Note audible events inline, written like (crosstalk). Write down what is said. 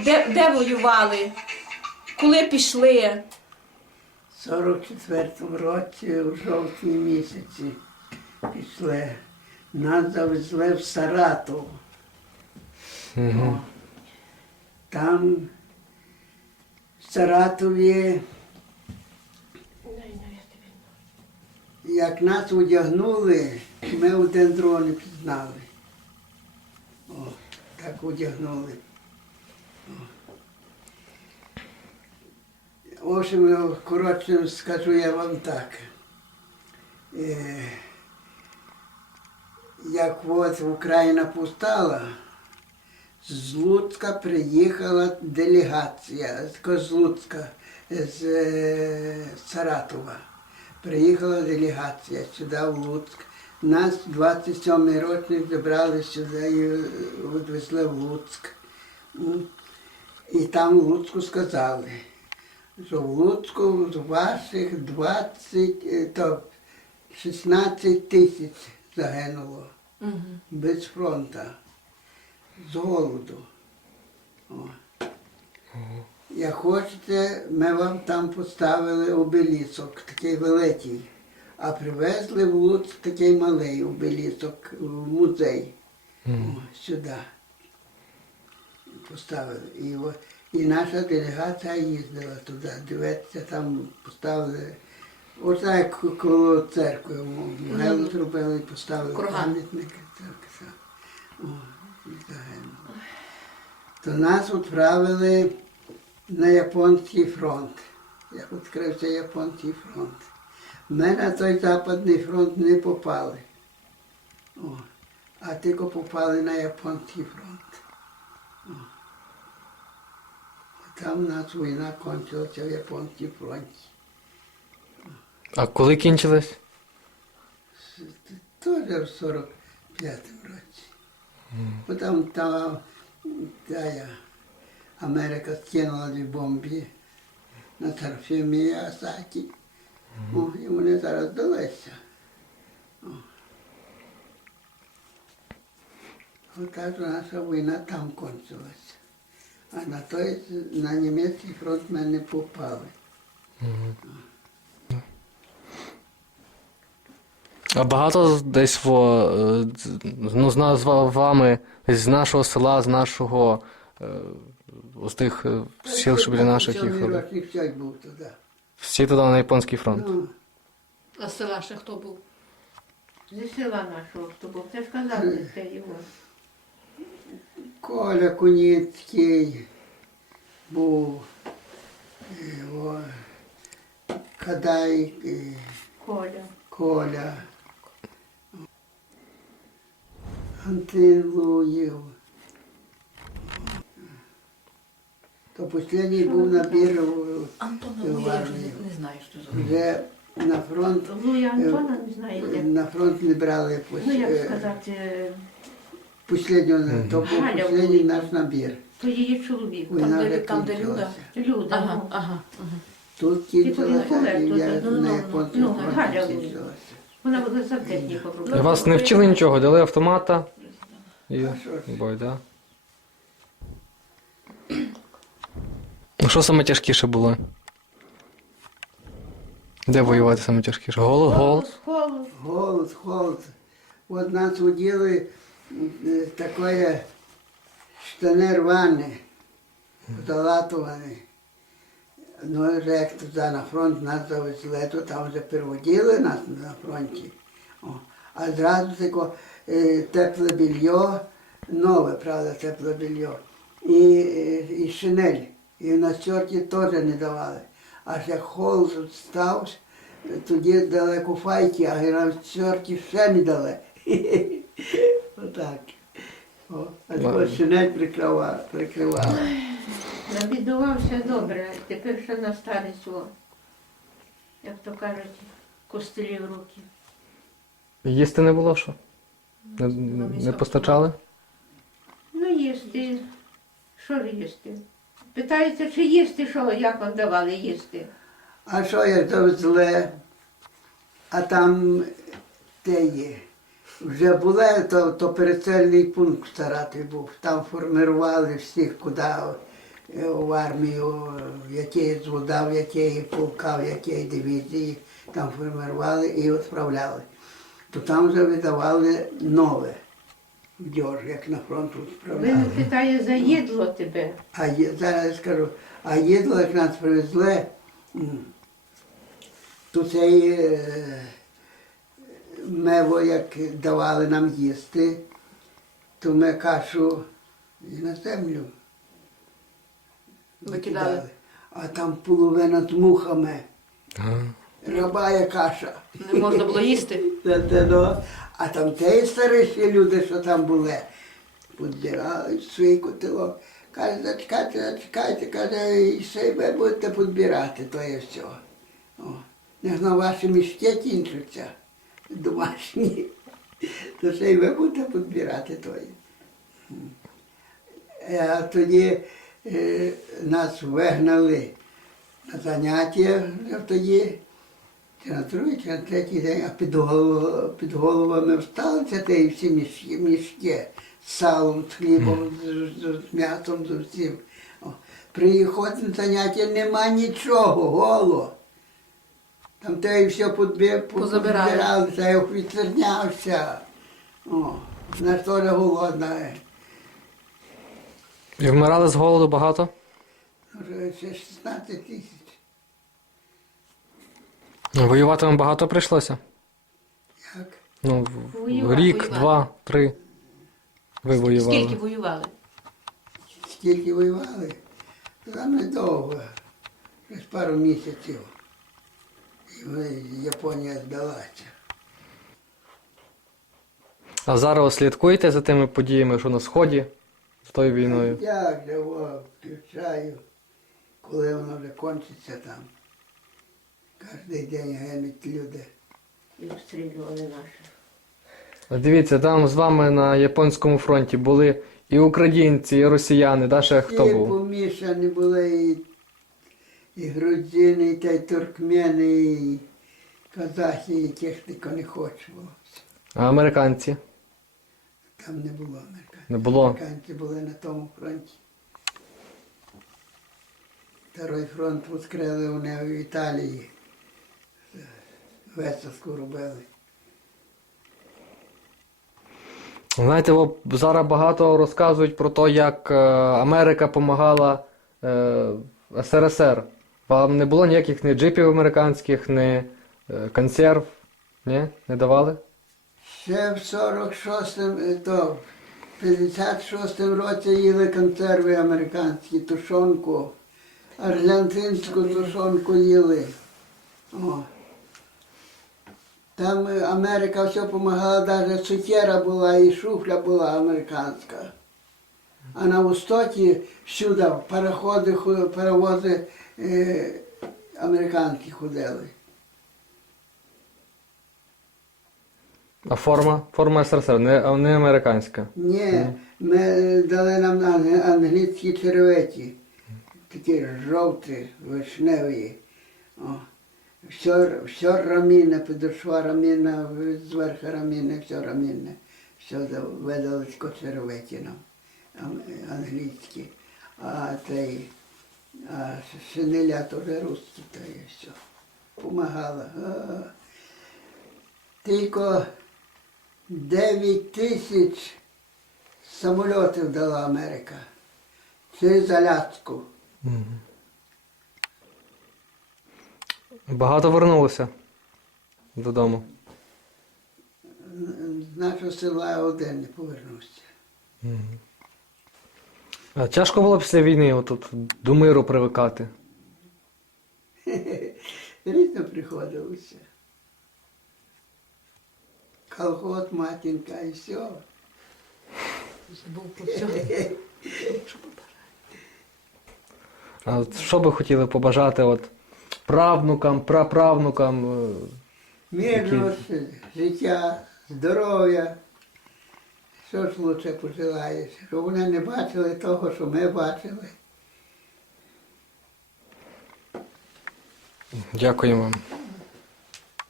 Де, де воювали? Коли пішли? В 44-му році, у жовтні місяці, пішли. Нас завезли в Саратов. О, Там в Саратові, як нас одягнули, ми один другого не пізнали. О, так одягнули. В общем, коротше скажу я вам так. Е, як от Україна повстала, з Луцька приїхала делегація, з Луцька, з е, Саратова. Приїхала делегація сюди в Луцьк. Нас 27 років забрали сюди і е, відвезли в Луцьк. І там в Луцьку сказали, що в Луцьку з ваших 20, е, то 16 тисяч загинуло без фронту, з голоду. О. Як хочете, ми вам там поставили обелісок, такий великий, а привезли в Луцьк такий малий обелісок в музей О, сюди. Поставили. І, і наша делегація їздила туди, дивитися, там поставили. Оце як коло церкви, могилу зробили і поставили Курган. пам'ятник церкви. О, і загинуло. То нас відправили на Японський фронт. Як відкрився Японський фронт. Ми на той Западний фронт не попали. О, а тільки попали на Японський фронт. О. Там у нас війна кончилася в Японській фронті. А коли кінчилось? Теж в 45-му році. Бо там та, та Америка скинула дві бомби на Тарфімі і Асакі. О, і вони зараз далися. Отак наша війна там кончилася. А на той, на німецький фронт ми не попали. А багато десь во, е, ну, з з вами, з нашого села, з нашого, е, з тих е, сіл, що біля наших їхали. Всі туди на японський фронт. Ну, А з села ще хто був? Зі села нашого, хто був. Це ж казав, що це його. Коля Куніцький був, е, о, Кадай, е, Коля. Коля, Антин Луїв. То останній був набір Антон я не, знаю, що за. вже на фронт, Луя Антона не знаєте. на фронт не брали Ну, як е, сказати, е, Посліднього, то був Галя останній Луїва. наш набір. то її чоловік. Війна де- там, де. Люда. Ага, ну. ага, ага. Тут Тільки кінчилася, помер, тут, я ну, ну, на ну, японському ну, Галя фронті Луїва. кінчилася. Вона була завдатником І робила. вас не вчили нічого, дали автомата і А що ж? бой, да? Ну що саме тяжкіше було? Де воювати саме тяжкіше? Голод, голод? Голос. Голод, холод. Вот нас уділи е, таке штани рване, залатуване. Ну, вже як туди на фронт нас завезли, то там вже переводили нас на фронті. О. А зразу тако е, тепле більйо, нове, правда, тепле більйо. І, е, і шинель. І на чорті теж не давали. Аж як холод став, тоді дали куфайки, а на чорті ще не дали. (laughs) Отак. О, а тако шинель прикривала. прикривала. Набідувався добре, тепер ще на старість, о. як то кажуть, костелі в руки. Їсти не було що? Не, не постачали? Ну, їсти. Що ж їсти? Питаються, чи їсти, що, як вам давали їсти. А що як завезли, а там те є. Вже були, то, то перецельний пункт Саратові був. Там формували всіх, куди е, в армію, в який зводав, який полка, в якій дивізії там формували і відправляли. То там вже видавали нове. Дьож, як на фронт відправляли. Він питає за їдло тебе. А є, зараз я скажу, а їдло, як нас привезли, то цей е, мево, як давали нам їсти, то ми кашу на землю Викидали. А там половина з мухами. Рабая каша. Не можна було їсти. (laughs) Ну. А там ті старіші люди, що там були, підбирали свій котелок. Каже, зачекайте, зачекайте, каже, і ще й ви будете підбирати, то є все. О. Не на ваші мішки кінчаться, домашні, то ще й ви будете підбирати то є. М. Е, А тоді е, нас вигнали на заняття тоді. Чи на другий, чи на третій день, а під, голову, під головами встали це ті всі мішки, мішки з салом, з хлібом, з, з, м'ясом, з усім. Приїхати на заняття нема нічого, голо. Там те і все подбі, Позабирали. позабирали, та й офіцернявся. О, на що не голодна. І вмирали з голоду багато? Вже ще 16 тисяч. Воювати вам багато прийшлося? Як? Ну, в- рік, воювати. два, три. Ви воювали. Скільки воювали? Скільки воювали? Там недовго, десь пару місяців. Ви- Японія здалася. А зараз слідкуєте за тими подіями, що на сході з тою війною? Як же включаю, коли воно вже кончиться там. Кожен день гинуть люди. І обстрілювали наших. Дивіться, там з вами на японському фронті були і українці, і росіяни, да, ще хто і був? помішані були і, і грузини, і та й туркмени, і казахи, яких тільки не хочу було. А американці? Там не було американців. Не було. Американці були на тому фронті. Второй фронт відкрили вони в Італії. Висадку робили. Знаєте, зараз багато розказують про те, як е, Америка допомагала е, СРСР. Вам не було ніяких ні джипів американських, ні е, консерв? Ні? Не давали? Ще в 46-му, е, то в 56-му році їли консерви американські, тушонку, аргентинську тушонку їли. О. Там е, Америка все допомагала, навіть сутєра була і шуфля була американська. А на Востокі всюди пароходи, паровози е, американські ходили. А форма? Форма СРСР, не, не американська. Ні, ми дали нам анг- англійські черветі, такі жовті, вишневі. О. Все, все рамінне, підошва рамінна, зверху рамінне, все рамінне. Все за- видали черветі нам, ам- англійські. А той, а шинеля теж русські, то і все. Помагала. Тільки 9 тисяч самольотів дала Америка через Аляску. Багато вернулося додому. З нашого села один не повернувся. А тяжко було після війни отут до миру привикати. (laughs) Рідно приходилося. Колхоз, матінка і все. Забув про все. А от що би хотіли побажати от правнукам, праправнукам? е, Мирного життя, здоров'я. Що ж лучше пожелаєш? Щоб вони не бачили того, що ми бачили. Дякуємо вам.